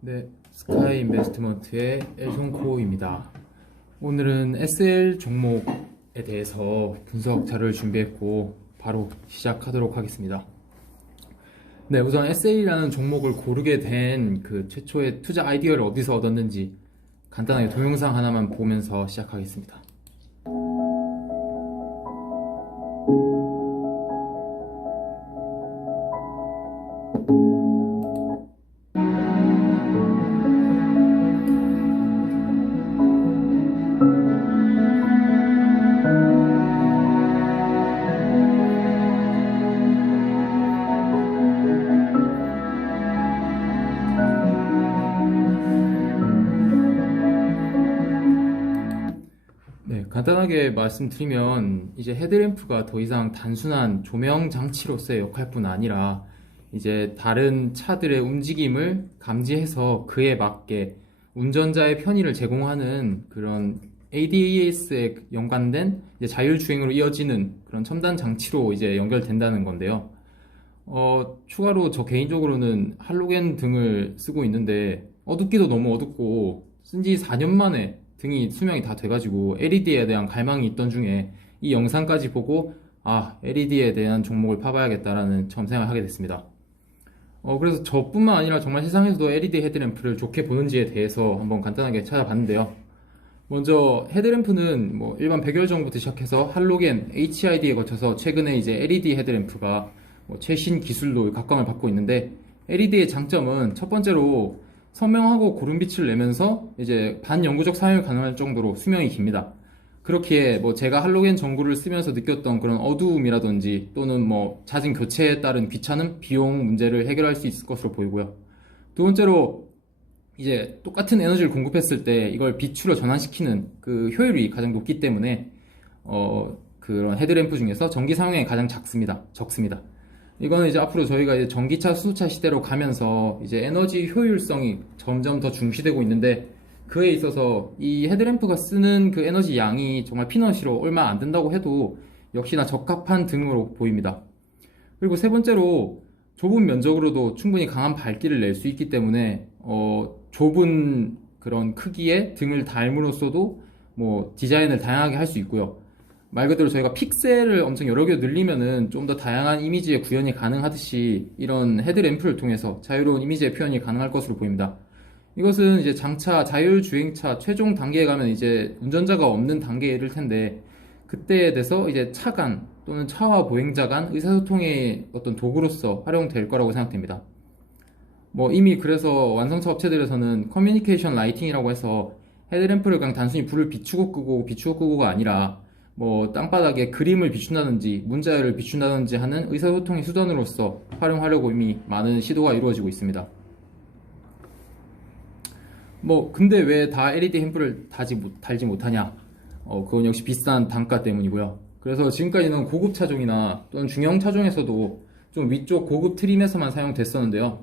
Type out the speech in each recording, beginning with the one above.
네, 스카이 인베스트먼트의 엘손코입니다. 오늘은 SL 종목에 대해서 분석 자료를 준비했고 바로 시작하도록 하겠습니다. 네, 우선 SL이라는 종목을 고르게 된 그 최초의 투자 아이디어를 어디서 얻었는지 간단하게 동영상 하나만 보면서 시작하겠습니다. 네, 간단하게 말씀드리면 이제 헤드램프가 더 이상 단순한 조명 장치로서의 역할뿐 아니라 이제 다른 차들의 움직임을 감지해서 그에 맞게 운전자의 편의를 제공하는 그런 ADAS에 연관된 이제 자율주행으로 이어지는 그런 첨단 장치로 이제 연결된다는 건데요. 추가로 저 개인적으로는 할로겐 등을 쓰고 있는데 어둡기도 너무 어둡고 쓴 지 4년 만에 등이 수명이 다 돼가지고 LED에 대한 갈망이 있던 중에 이 영상까지 보고 LED에 대한 종목을 파봐야겠다라는 처음 생각을 하게 됐습니다. 그래서 저뿐만 아니라 정말 세상에서도 LED 헤드램프를 좋게 보는지에 대해서 한번 간단하게 찾아봤는데요. 먼저 헤드램프는 뭐 일반 백열정부터 시작해서 할로겐, HID에 거쳐서 최근에 이제 LED 헤드램프가 뭐 최신 기술로 각광을 받고 있는데, LED의 장점은 첫 번째로 선명하고 고른 빛을 내면서 이제 반영구적 사용이 가능할 정도로 수명이 깁니다. 그렇기에 뭐 제가 할로겐 전구를 쓰면서 느꼈던 그런 어두움이라든지 또는 뭐 잦은 교체에 따른 귀찮음, 비용 문제를 해결할 수 있을 것으로 보이고요. 두 번째로 이제 똑같은 에너지를 공급했을 때 이걸 빛으로 전환시키는 그 효율이 가장 높기 때문에 그런 헤드램프 중에서 전기 사용량이 가장 적습니다. 이거는 이제 앞으로 저희가 이제 전기차, 수소차 시대로 가면서 이제 에너지 효율성이 점점 더 중시되고 있는데, 그에 있어서 이 헤드램프가 쓰는 그 에너지 양이 정말 피넛으로 얼마 안 된다고 해도 역시나 적합한 등으로 보입니다. 그리고 세 번째로 좁은 면적으로도 충분히 강한 밝기를 낼 수 있기 때문에 좁은 그런 크기의 등을 달므로써도 뭐 디자인을 다양하게 할 수 있고요. 말 그대로 저희가 픽셀을 엄청 여러 개 늘리면은 좀 더 다양한 이미지의 구현이 가능하듯이 이런 헤드램프를 통해서 자유로운 이미지의 표현이 가능할 것으로 보입니다. 이것은 이제 장차 자율주행차 최종 단계에 가면 이제 운전자가 없는 단계에 이를 텐데, 그때에 돼서 이제 차 간 또는 차와 보행자 간 의사소통의 어떤 도구로서 활용될 거라고 생각됩니다. 뭐 이미 그래서 완성차 업체들에서는 커뮤니케이션 라이팅이라고 해서 헤드램프를 그냥 단순히 불을 비추고 끄고가 아니라 뭐 땅바닥에 그림을 비춘다든지 문자열을 비춘다든지 하는 의사소통의 수단으로서 활용하려고 이미 많은 시도가 이루어지고 있습니다. 뭐 근데 왜 다 LED 램프를 달지 못하냐? 그건 역시 비싼 단가 때문이고요. 그래서 지금까지는 고급 차종이나 또는 중형 차종에서도 좀 위쪽 고급 트림에서만 사용됐었는데요.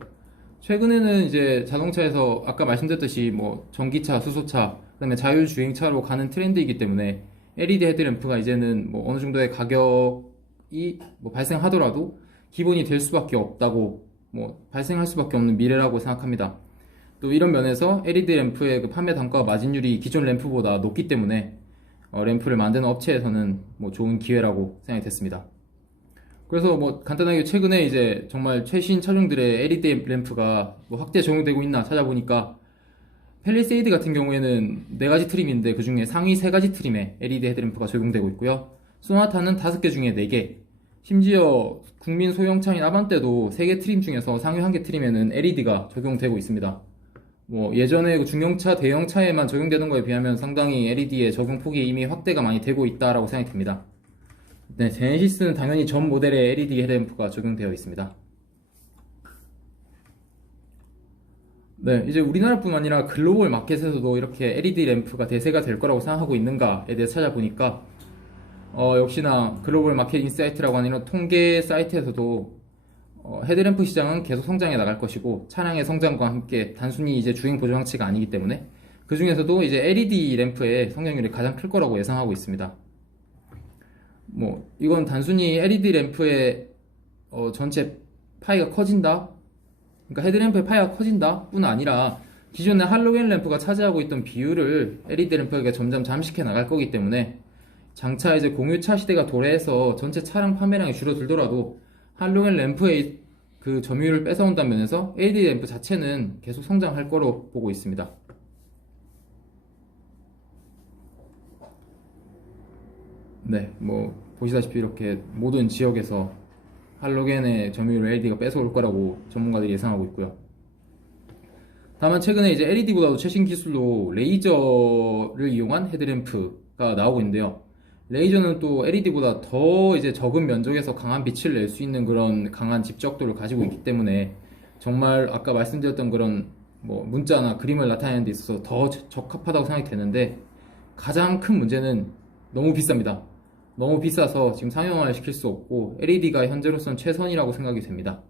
최근에는 이제 자동차에서 아까 말씀드렸듯이 뭐 전기차, 수소차, 그다음에 자율주행차로 가는 트렌드이기 때문에 LED 헤드램프가 이제는 뭐 어느 정도의 가격이 뭐 발생하더라도 기본이 될 수밖에 없다고, 뭐 발생할 수밖에 없는 미래라고 생각합니다. 또 이런 면에서 LED 램프의 그 판매 단가와 마진율이 기존 램프보다 높기 때문에 램프를 만드는 업체에서는 뭐 좋은 기회라고 생각이 됐습니다. 그래서 뭐 간단하게 최근에 이제 정말 최신 차종들의 LED 램프가 뭐 확대 적용되고 있나 찾아보니까, 펠리세이드 같은 경우에는 4가지 트림인데 그 중에 상위 3가지 트림에 LED 헤드램프가 적용되고 있고요. 소나타는 5개 중에 4개, 심지어 국민 소형차인 아반떼도 3개 트림 중에서 상위 1개 트림에는 LED가 적용되고 있습니다. 뭐 예전에 그 중형차, 대형차에만 적용되는 거에 비하면 상당히 LED의 적용 폭이 이미 확대가 많이 되고 있다라고 생각이 듭니다. 네, 제네시스는 당연히 전 모델에 LED 헤드램프가 적용되어 있습니다. 네, 이제 우리나라뿐만 아니라 글로벌 마켓에서도 이렇게 LED 램프가 대세가 될 거라고 생각하고 있는가에 대해 찾아보니까, 역시나 글로벌 마켓 인사이트라고 하는 이런 통계 사이트에서도 헤드램프 시장은 계속 성장해 나갈 것이고, 차량의 성장과 함께 단순히 이제 주행 보조 장치가 아니기 때문에 그 중에서도 이제 LED 램프의 성장률이 가장 클 거라고 예상하고 있습니다. 뭐 이건 단순히 LED 램프의 전체 파이가 커진다, 그러니까 헤드램프의 파이가 커진다 뿐 아니라 기존의 할로겐 램프가 차지하고 있던 비율을 LED 램프가 점점 잠식해 나갈 거기 때문에 장차 이제 공유차 시대가 도래해서 전체 차량 판매량이 줄어들더라도 할로겐 램프의 그 점유율을 뺏어온다는 면에서 LED 램프 자체는 계속 성장할 거로 보고 있습니다. 네, 뭐 보시다시피 이렇게 모든 지역에서 할로겐의 점유율을 LED가 뺏어올 거라고 전문가들이 예상하고 있고요. 다만 최근에 이제 LED보다도 최신 기술로 레이저를 이용한 헤드램프가 나오고 있는데요. 레이저는 또 LED보다 더 이제 적은 면적에서 강한 빛을 낼 수 있는 그런 강한 집적도를 가지고 있기 때문에 정말 아까 말씀드렸던 그런 뭐 문자나 그림을 나타내는 데 있어서 더 적합하다고 생각이 되는데 가장 큰 문제는 너무 비쌉니다. 너무 비싸서 지금 상용화를 시킬 수 없고 LED가 현재로서는 최선이라고 생각이 됩니다.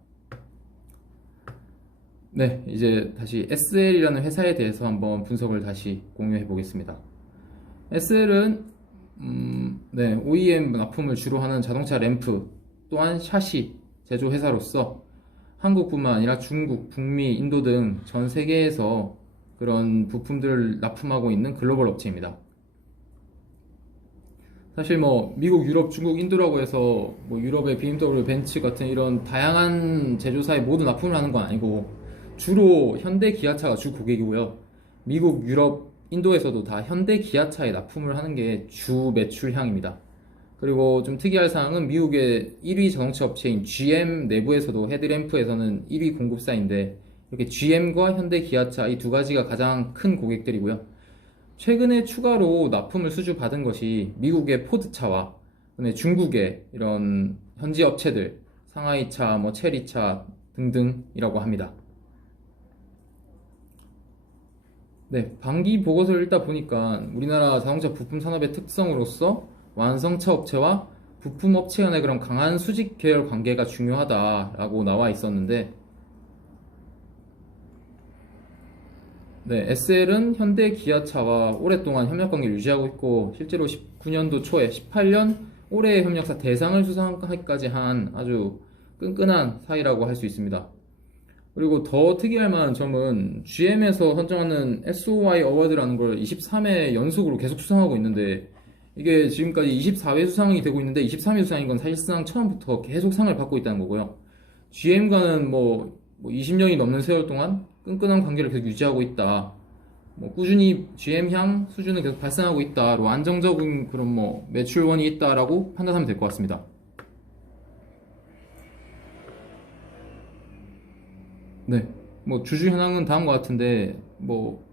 네, 이제 다시 SL이라는 회사에 대해서 한번 분석을 다시 공유해 보겠습니다. SL은 네, OEM 납품을 주로 하는 자동차 램프 또한 샤시 제조 회사로서 한국뿐만 아니라 중국, 북미, 인도 등 전 세계에서 그런 부품들을 납품하고 있는 글로벌 업체입니다. 사실 뭐 미국, 유럽, 중국, 인도라고 해서 뭐 유럽의 BMW, 벤츠 같은 이런 다양한 제조사에 모두 납품을 하는 건 아니고 주로 현대 기아차가 주 고객이고요. 미국, 유럽, 인도에서도 다 현대 기아차에 납품을 하는 게 주 매출향입니다. 그리고 좀 특이할 사항은 미국의 1위 자동차 업체인 GM 내부에서도 헤드램프에서는 1위 공급사인데 이렇게 GM과 현대 기아차 이 두 가지가 가장 큰 고객들이고요. 최근에 추가로 납품을 수주받은 것이 미국의 포드차와 중국의 이런 현지 업체들, 상하이차, 뭐 체리차 등등이라고 합니다. 네, 반기 보고서를 읽다 보니까 우리나라 자동차 부품 산업의 특성으로서 완성차 업체와 부품 업체 간의 그런 강한 수직 계열 관계가 중요하다라고 나와 있었는데, 네, SL은 현대 기아차와 오랫동안 협력 관계를 유지하고 있고 실제로 19년도 초에 18년 올해의 협력사 대상을 수상하기까지 한 아주 끈끈한 사이라고 할 수 있습니다. 그리고 더 특이할 만한 점은 GM에서 선정하는 SOI 어워드라는 걸 23회 연속으로 계속 수상하고 있는데 이게 지금까지 24회 수상이 되고 있는데 23회 수상인 건 사실상 처음부터 계속 상을 받고 있다는 거고요. GM과는 뭐 20년이 넘는 세월 동안 끈끈한 관계를 계속 유지하고 있다. 뭐 꾸준히 GM향 수준을 계속 발생하고 있다로 안정적인 그런 뭐 매출원이 있다라고 판단하면 될 것 같습니다. 네, 뭐 주주 현황은 다음과 같은데 뭐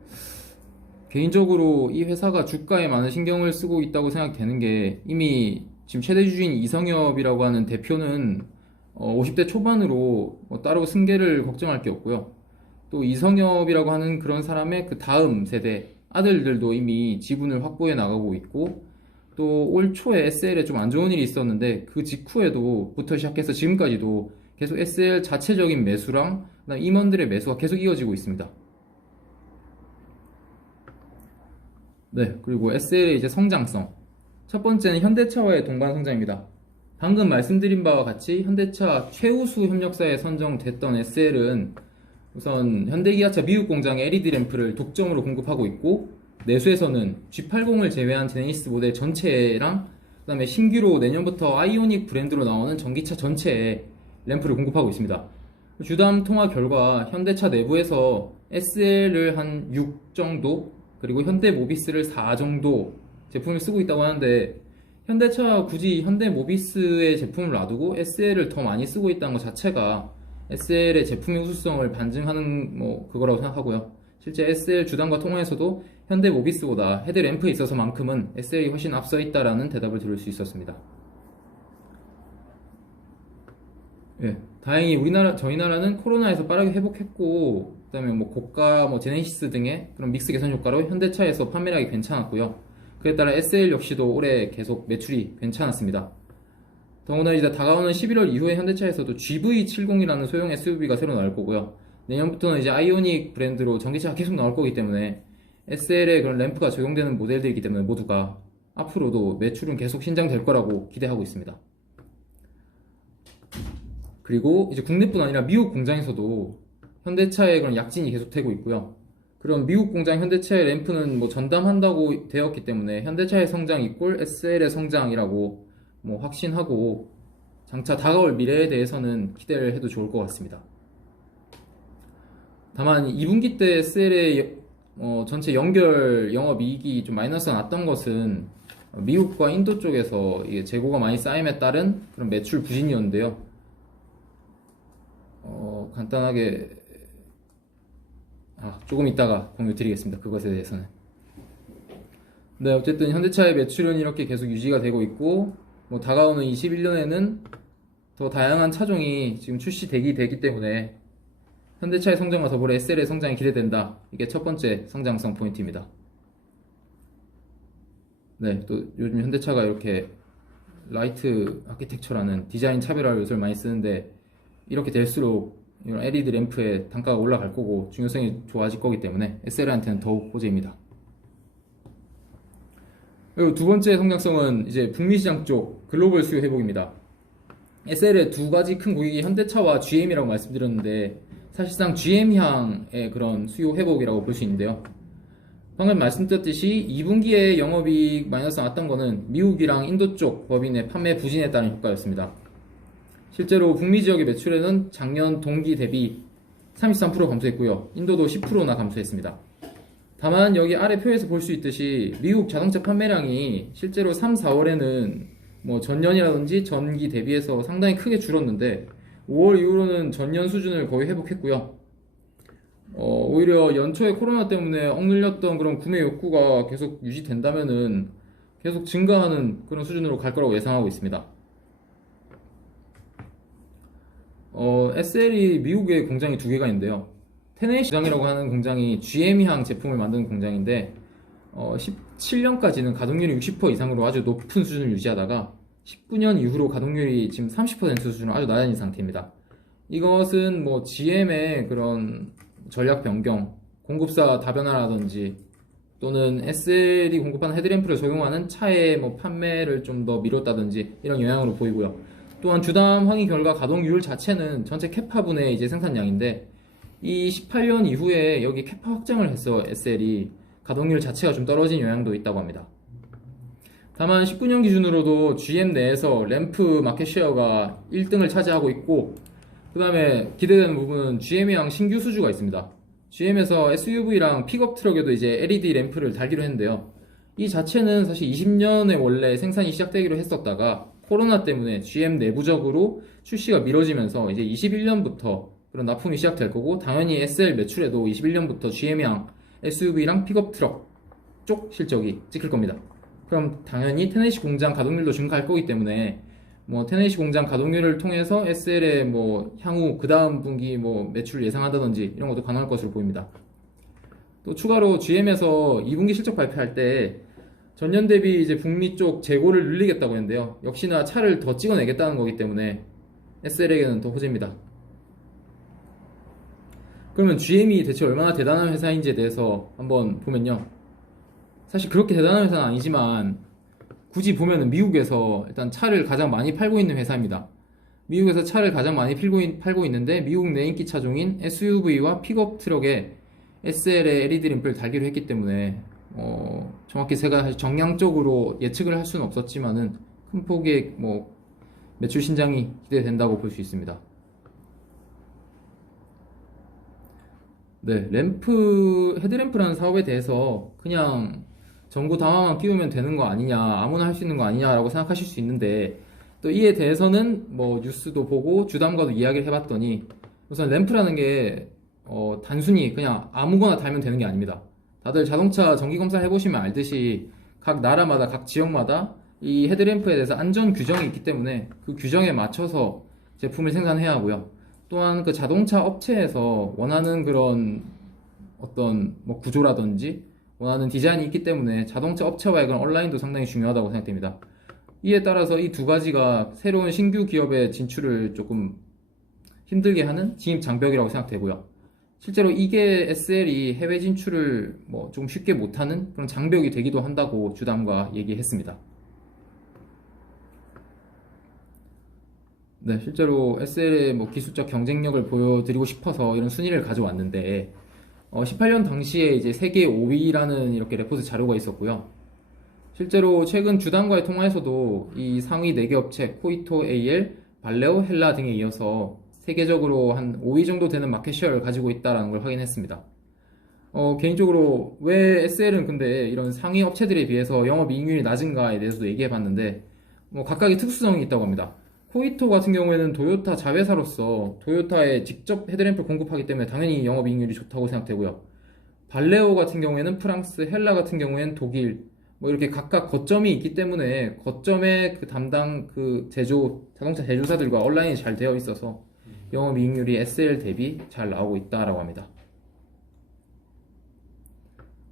개인적으로 이 회사가 주가에 많은 신경을 쓰고 있다고 생각되는 게 이미 지금 최대 주주인 이성엽이라고 하는 대표는 50대 초반으로 따로 승계를 걱정할 게 없고요. 또 이성엽이라고 하는 그런 사람의 그 다음 세대 아들들도 이미 지분을 확보해 나가고 있고 또 올 초에 SL에 좀 안 좋은 일이 있었는데 그 직후에도부터 시작해서 지금까지도 계속 SL 자체적인 매수랑 그다음 임원들의 매수가 계속 이어지고 있습니다. 네, 그리고 SL의 이제 성장성. 첫 번째는 현대차와의 동반 성장입니다. 방금 말씀드린 바와 같이 현대차 최우수 협력사에 선정됐던 SL은 우선 현대기아차 미국 공장에 LED 램프를 독점으로 공급하고 있고 내수에서는 G80을 제외한 제네시스 모델 전체랑 그다음에 신규로 내년부터 아이오닉 브랜드로 나오는 전기차 전체에 램프를 공급하고 있습니다. 주담 통화 결과 현대차 내부에서 SL을 한 6 정도 그리고 현대모비스를 4 정도 제품을 쓰고 있다고 하는데 현대차 굳이 현대모비스의 제품을 놔두고 SL을 더 많이 쓰고 있다는 것 자체가 SL의 제품의 우수성을 반증하는 뭐 그거라고 생각하고요. 실제 SL 주담과 통화에서도 현대모비스보다 헤드램프에 있어서만큼은 SL이 훨씬 앞서 있다라는 대답을 들을 수 있었습니다. 예, 다행히 저희 나라는 코로나에서 빠르게 회복했고, 그다음에 뭐 고가, 뭐 제네시스 등의 그런 믹스 개선 효과로 현대차에서 판매량이 괜찮았고요. 그에 따라 SL 역시도 올해 계속 매출이 괜찮았습니다. 더구나 이제 다가오는 11월 이후에 현대차에서도 GV70이라는 소형 SUV가 새로 나올 거고요. 내년부터는 이제 아이오닉 브랜드로 전기차가 계속 나올 거기 때문에 SL에 그런 램프가 적용되는 모델들이기 때문에 모두가 앞으로도 매출은 계속 신장될 거라고 기대하고 있습니다. 그리고 이제 국내뿐 아니라 미국 공장에서도 현대차의 그런 약진이 계속되고 있고요. 그럼 미국 공장 현대차의 램프는 뭐 전담한다고 되었기 때문에 현대차의 성장 이꼴 SL의 성장이라고 뭐 확신하고 장차 다가올 미래에 대해서는 기대를 해도 좋을 것 같습니다. 다만 2분기 때 SL의 전체 연결 영업이익이 좀 마이너스가 났던 것은 미국과 인도 쪽에서 이게 재고가 많이 쌓임에 따른 그런 매출 부진이었는데요. 간단하게 조금 이따가 공유 드리겠습니다. 그것에 대해서는. 네, 어쨌든 현대차의 매출은 이렇게 계속 유지가 되고 있고, 뭐 다가오는 21년에는 더 다양한 차종이 지금 출시되기 때문에 현대차의 성장과 더불어 SL의 성장이 기대된다. 이게 첫 번째 성장성 포인트입니다. 네, 또 요즘 현대차가 이렇게 라이트 아키텍처라는 디자인 차별화 요소를 많이 쓰는데 이렇게 될수록 이런 LED 램프의 단가가 올라갈 거고 중요성이 좋아질 거기 때문에 SL한테는 더욱 호재입니다. 그리고 두 번째 성장성은 이제 북미 시장 쪽 글로벌 수요 회복입니다. SL의 두 가지 큰 고객이 현대차와 GM이라고 말씀드렸는데 사실상 GM향의 그런 수요 회복이라고 볼 수 있는데요. 방금 말씀드렸듯이 2분기에 영업이익 마이너스 났던 거는 미국이랑 인도 쪽 법인의 판매 부진에 따른 효과였습니다. 실제로 북미 지역의 매출에는 작년 동기 대비 33% 감소했고요. 인도도 10%나 감소했습니다. 다만 여기 아래 표에서 볼 수 있듯이 미국 자동차 판매량이 실제로 3, 4월에는 뭐 전년이라든지 전기 대비해서 상당히 크게 줄었는데 5월 이후로는 전년 수준을 거의 회복했고요. 오히려 연초에 코로나 때문에 억눌렸던 그런 구매 욕구가 계속 유지된다면은 계속 증가하는 그런 수준으로 갈 거라고 예상하고 있습니다. SL이 미국에 공장이 두 개가 있는데요. 테네시 공장이라고 하는 공장이 GM향 제품을 만드는 공장인데 17년까지는 가동률이 60% 이상으로 아주 높은 수준을 유지하다가 19년 이후로 가동률이 지금 30% 수준으로 아주 낮아진 상태입니다. 이것은 뭐 GM의 그런 전략 변경, 공급사 다변화라든지 또는 SL이 공급하는 헤드램프를 적용하는 차의 뭐 판매를 좀 더 미뤘다든지 이런 영향으로 보이고요. 또한 주담 항의 결과 가동률 자체는 전체 캐파분의 이제 생산량인데 이 18년 이후에 여기 캐파 확장을 해서 SL이 가동률 자체가 좀 떨어진 영향도 있다고 합니다. 다만 19년 기준으로도 GM 내에서 램프 마켓 쉐어가 1등을 차지하고 있고 그 다음에 기대되는 부분은 GM이랑 신규 수주가 있습니다. GM에서 SUV랑 픽업 트럭에도 이제 LED 램프를 달기로 했는데요. 이 자체는 사실 20년에 원래 생산이 시작되기로 했었다가 코로나 때문에 GM 내부적으로 출시가 미뤄지면서 이제 21년부터 그런 납품이 시작될 거고 당연히 SL 매출에도 21년부터 GM향 SUV랑 픽업 트럭 쪽 실적이 찍힐 겁니다. 그럼 당연히 테네시 공장 가동률도 증가할 거기 때문에 뭐 테네시 공장 가동률을 통해서 SL의 뭐 향후 그 다음 분기 뭐 매출을 예상한다든지 이런 것도 가능할 것으로 보입니다. 또 추가로 GM에서 2분기 실적 발표할 때 전년 대비 이제 북미 쪽 재고를 늘리겠다고 했는데요. 역시나 차를 더 찍어내겠다는 거기 때문에 SL에게는 더 호재입니다. 그러면 GM이 대체 얼마나 대단한 회사인지에 대해서 한번 보면요. 사실 그렇게 대단한 회사는 아니지만 굳이 보면은 미국에서 일단 차를 가장 많이 팔고 있는 회사입니다. 미국에서 차를 가장 많이 팔고 있는데 미국 내 인기 차종인 SUV와 픽업 트럭에 SL의 LED 램프를 달기로 했기 때문에 정확히 제가 사실 정량적으로 예측을 할 수는 없었지만은 큰 폭의 뭐 매출 신장이 기대된다고 볼 수 있습니다. 네, 헤드램프라는 사업에 대해서 그냥 전구 담화만 끼우면 되는 거 아니냐, 아무나 할 수 있는 거 아니냐라고 생각하실 수 있는데 또 이에 대해서는 뭐 뉴스도 보고 주담과도 이야기를 해봤더니 우선 램프라는 게 단순히 그냥 아무거나 달면 되는 게 아닙니다. 다들 자동차 정기 검사를 해보시면 알듯이 각 나라마다 각 지역마다 이 헤드램프에 대해서 안전 규정이 있기 때문에 그 규정에 맞춰서 제품을 생산해야 하고요. 또한 그 자동차 업체에서 원하는 그런 어떤 뭐 구조라든지 원하는 디자인이 있기 때문에 자동차 업체와의 그런 온라인도 상당히 중요하다고 생각됩니다. 이에 따라서 이 두 가지가 새로운 신규 기업의 진출을 조금 힘들게 하는 진입 장벽이라고 생각되고요. 실제로 이게 SL이 해외 진출을 뭐 좀 쉽게 못하는 그런 장벽이 되기도 한다고 주담과 얘기했습니다. 네, 실제로 SL의 뭐 기술적 경쟁력을 보여드리고 싶어서 이런 순위를 가져왔는데 18년 당시에 이제 세계 5위라는 이렇게 레포트 자료가 있었고요. 실제로 최근 주단과의 통화에서도 이 상위 4개 업체 코이토 AL, 발레오, 헬라 등에 이어서 세계적으로 한 5위 정도 되는 마켓 쉐어를 가지고 있다는 걸 확인했습니다. 개인적으로 왜 SL은 근데 이런 상위 업체들에 비해서 영업이익률이 낮은가에 대해서도 얘기해 봤는데 각각의 특수성이 있다고 합니다. 코이토 같은 경우에는 토요타 자회사로서 토요타에 직접 헤드램프를 공급하기 때문에 당연히 영업이익률이 좋다고 생각되고요. 발레오 같은 경우에는 프랑스, 헬라 같은 경우에는 독일, 이렇게 각각 거점이 있기 때문에 거점의 그 담당 그 자동차 제조사들과 온라인이 잘 되어 있어서 영업이익률이 SL 대비 잘 나오고 있다라고 합니다.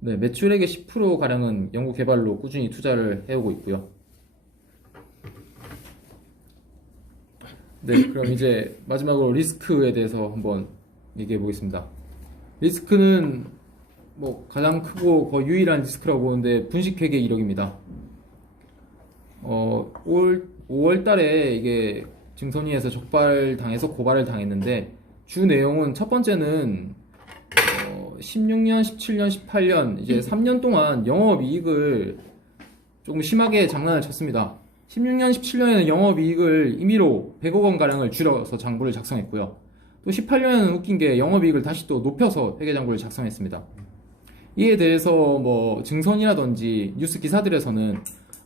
네, 매출액의 10%가량은 연구 개발로 꾸준히 투자를 해오고 있고요. 네, 그럼 이제 마지막으로 리스크에 대해서 한번 얘기해 보겠습니다. 리스크는 가장 크고 거의 유일한 리스크라고 보는데 분식회계 이력입니다. 5월 달에 이게 증선위에서 적발당해서 고발을 당했는데 주 내용은 첫 번째는 16년, 17년, 18년 이제 3년 동안 영업이익을 조금 심하게 장난을 쳤습니다. 16년, 17년에는 영업이익을 임의로 100억 원가량을 줄여서 장부를 작성했고요. 또 18년에는 웃긴 게 영업이익을 다시 또 높여서 회계장부를 작성했습니다. 이에 대해서 증선이라든지 뉴스 기사들에서는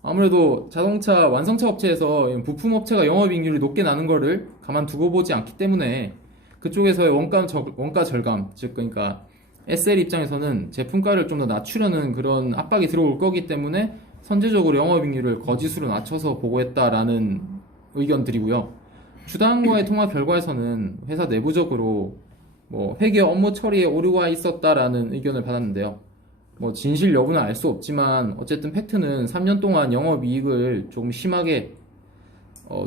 아무래도 자동차 완성차 업체에서 부품 업체가 영업이익률이 높게 나는 거를 가만두고 보지 않기 때문에 그쪽에서의 원가 절감, 즉 그러니까 SL 입장에서는 제품가를 좀 더 낮추려는 그런 압박이 들어올 거기 때문에 선제적으로 영업이익률을 거짓으로 낮춰서 보고했다라는 의견들이고요. 주당과의 통화 결과에서는 회사 내부적으로 회계 업무 처리에 오류가 있었다라는 의견을 받았는데요. 진실 여부는 알 수 없지만 어쨌든 팩트는 3년 동안 영업이익을 조금 심하게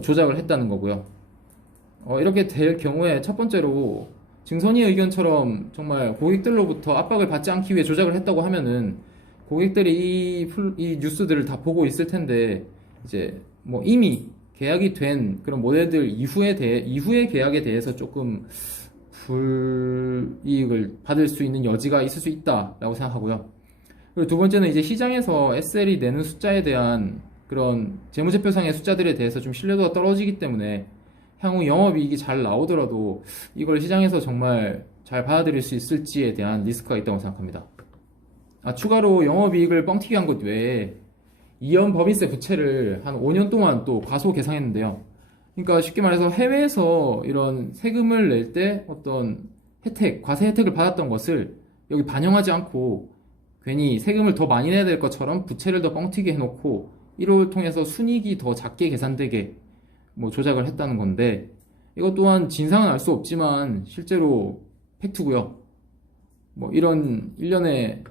조작을 했다는 거고요. 이렇게 될 경우에 첫 번째로 증선이의 의견처럼 정말 고객들로부터 압박을 받지 않기 위해 조작을 했다고 하면은 고객들이 이 뉴스들을 다 보고 있을 텐데 이제 이미 계약이 된 그런 모델들 이후의 계약에 대해서 조금 불이익을 받을 수 있는 여지가 있을 수 있다라고 생각하고요. 그리고 두 번째는 이제 시장에서 SL이 내는 숫자에 대한 그런 재무제표상의 숫자들에 대해서 좀 신뢰도가 떨어지기 때문에 향후 영업이익이 잘 나오더라도 이걸 시장에서 정말 잘 받아들일 수 있을지에 대한 리스크가 있다고 생각합니다. 추가로 영업이익을 뻥튀기 한 것 외에 이연 법인세 부채를 한 5년 동안 또 과소 계상했는데요. 그러니까 쉽게 말해서 해외에서 이런 세금을 낼 때 어떤 과세 혜택을 받았던 것을 여기 반영하지 않고 괜히 세금을 더 많이 내야 될 것처럼 부채를 더 뻥튀기 해놓고 이를 통해서 순이익이 더 작게 계산되게 조작을 했다는 건데 이것 또한 진상은 알 수 없지만 실제로 팩트고요. 이런 일련의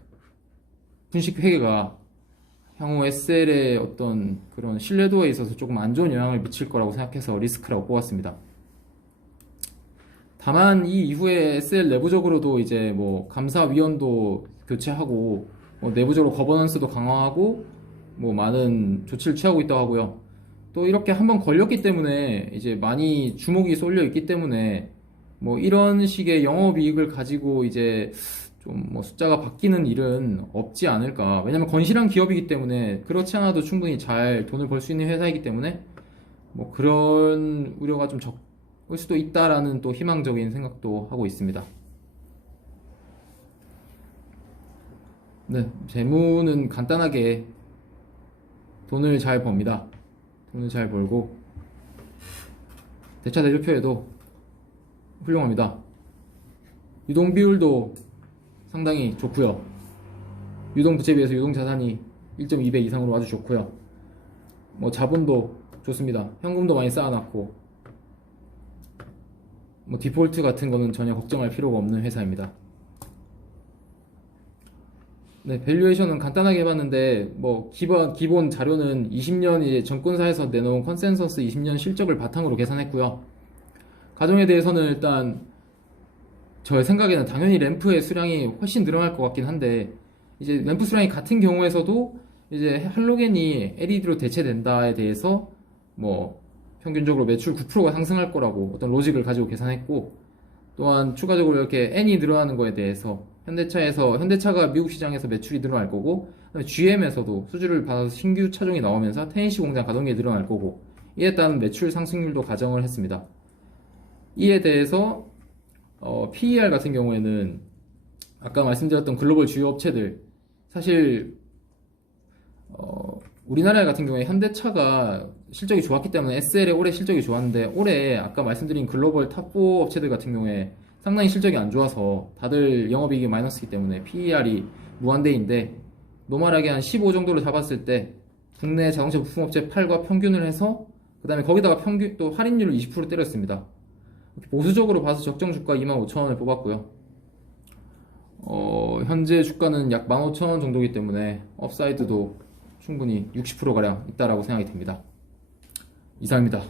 분식 회계가 향후 SL의 어떤 그런 신뢰도에 있어서 조금 안 좋은 영향을 미칠 거라고 생각해서 리스크라고 뽑았습니다. 다만 이 이후에 SL 내부적으로도 이제 감사위원도 교체하고 내부적으로 거버넌스도 강화하고 많은 조치를 취하고 있다고 하고요. 또 이렇게 한번 걸렸기 때문에 이제 많이 주목이 쏠려 있기 때문에 이런 식의 영업이익을 가지고 이제 좀 숫자가 바뀌는 일은 없지 않을까. 왜냐면 건실한 기업이기 때문에 그렇지 않아도 충분히 잘 돈을 벌 수 있는 회사이기 때문에 그런 우려가 좀 적을 수도 있다라는 또 희망적인 생각도 하고 있습니다. 네, 재무는 간단하게 돈을 잘 법니다. 돈을 잘 벌고 대차 대조표에도 훌륭합니다. 유동 비율도 상당히 좋고요. 유동 부채 비해서 유동 자산이 1.2배 이상으로 아주 좋고요. 자본도 좋습니다. 현금도 많이 쌓아놨고 디폴트 같은 거는 전혀 걱정할 필요가 없는 회사입니다. 네, 밸류에이션은 간단하게 해봤는데 기본 자료는 20년 이제 정권사에서 내놓은 컨센서스 20년 실적을 바탕으로 계산했고요. 가정에 대해서는 일단 저의 생각에는 당연히 램프의 수량이 훨씬 늘어날 것 같긴 한데 이제 램프 수량이 같은 경우에서도 이제 할로겐이 LED로 대체된다에 대해서 평균적으로 매출 9%가 상승할 거라고 어떤 로직을 가지고 계산했고 또한 추가적으로 이렇게 N이 늘어나는 거에 대해서 현대차가 미국 시장에서 매출이 늘어날 거고, 그다음에 GM에서도 수주를 받아서 신규 차종이 나오면서 테네시 공장 가동률이 늘어날 거고, 이에 따른 매출 상승률도 가정을 했습니다. 이에 대해서 PER 같은 경우에는 아까 말씀드렸던 글로벌 주요 업체들, 사실 우리나라 같은 경우에 현대차가 실적이 좋았기 때문에 SL의 올해 실적이 좋았는데, 올해 아까 말씀드린 글로벌 탑4 업체들 같은 경우에 상당히 실적이 안 좋아서 다들 영업이익이 마이너스이기 때문에 PER이 무한대인데, 노멀하게 한 15 정도를 잡았을 때 국내 자동차 부품업체 8과 평균을 해서, 그 다음에 거기다가 평균 또 할인율을 20% 때렸습니다. 보수적으로 봐서 적정 주가 25,000원을 뽑았고요. 현재 주가는 약 15,000원 정도이기 때문에 업사이드도 충분히 60%가량 있다라고 생각이 됩니다. 이상입니다.